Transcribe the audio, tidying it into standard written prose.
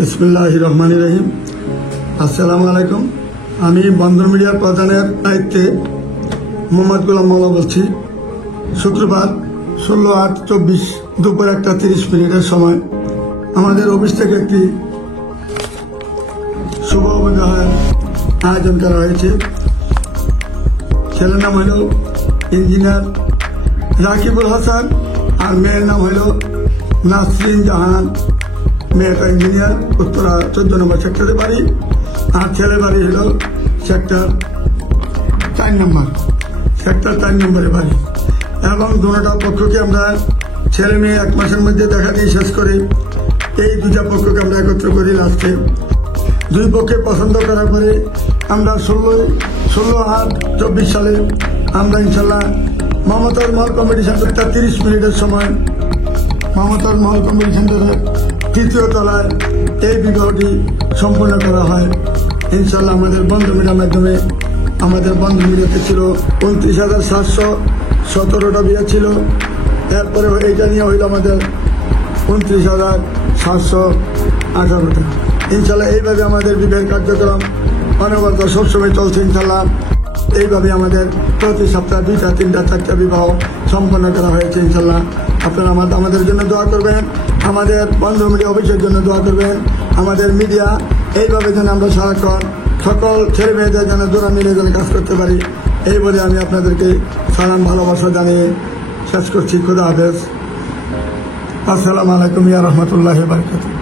বিসমিল্লাহির রহমানির রহিম। আসসালামু আলাইকুম। আমি বন্দর মিডিয়ার প্রধানের দায়িত্বে মোহাম্মদ গোলাম মাওলা বলছি। শুক্রবার 16/8/24 দুপুর 1:30 সময় আমাদের অফিস থেকে একটি শুভ বিবাহের আয়োজন করা হয়েছে। ছেলের নাম হল ইঞ্জিনিয়ার রাকিবুল হাসান আর মেয়ের নাম হল নাসরিন জাহান। মেয়েটা ইঞ্জিনিয়ার, উত্তরা 14 নম্বর সেক্টরে বাড়ি, আর ছেলে বাড়ি হল সেক্টর 4 নম্বরে বাড়ি। এবং দুটা পক্ষকে আমরা ছেলে মেয়ে 1 মাসের মধ্যে দেখা দিয়ে শেষ করে এই দুটা পক্ষকে আমরা একত্র করি। লাস্টে 2 পক্ষে পছন্দ করার পরে আমরা 16/8/24 সালে আমরা ইনশাল্লাহ মমতাজ মহল কমিটি সেন্টারটা 30 মিনিটের সময় মমতাজ মহল কমিটি সেন্টারের 3য় তলায় এই বিবাহটি সম্পন্ন করা হয়। ইনশাল্লাহ আমাদের বন্ধ মিডিয়ার মাধ্যমে আমাদের বন্ধ মিডিয়াতে ছিল 29,717টা বিয়ে ছিল। এরপরে এইটা নিয়ে হইল আমাদের 29,718টা। ইনশাল্লাহ এইভাবে আমাদের বিবাহের কার্যক্রম অনবরত সবসময় চলছে। ইনশাল্লাহ এইভাবে আমাদের প্রতি সপ্তাহে 2টা 3টা 4টা বিবাহ সম্পন্ন করা হয়েছে। ইনশাল্লাহ আপনারা আমাদের জন্য দোয়া করবেন, আমাদের বন্ধ মিডিয়া অফিসের জন্য দোয়া করবেন। আমাদের মিডিয়া এইভাবে যেন আমরা সারাক্ষণ সকল ছেলে মেয়েদের যেন জোড়া মিলে যেন কাজ করতে পারি, এই বলে আমি আপনাদেরকে সালাম ভালোবাসা জানিয়ে শেষ করছি। খুদা হাফেজ। আসসালামু আলাইকুম ইয়া রাহমাতুল্লাহি ওয়া বারাকাতুহু।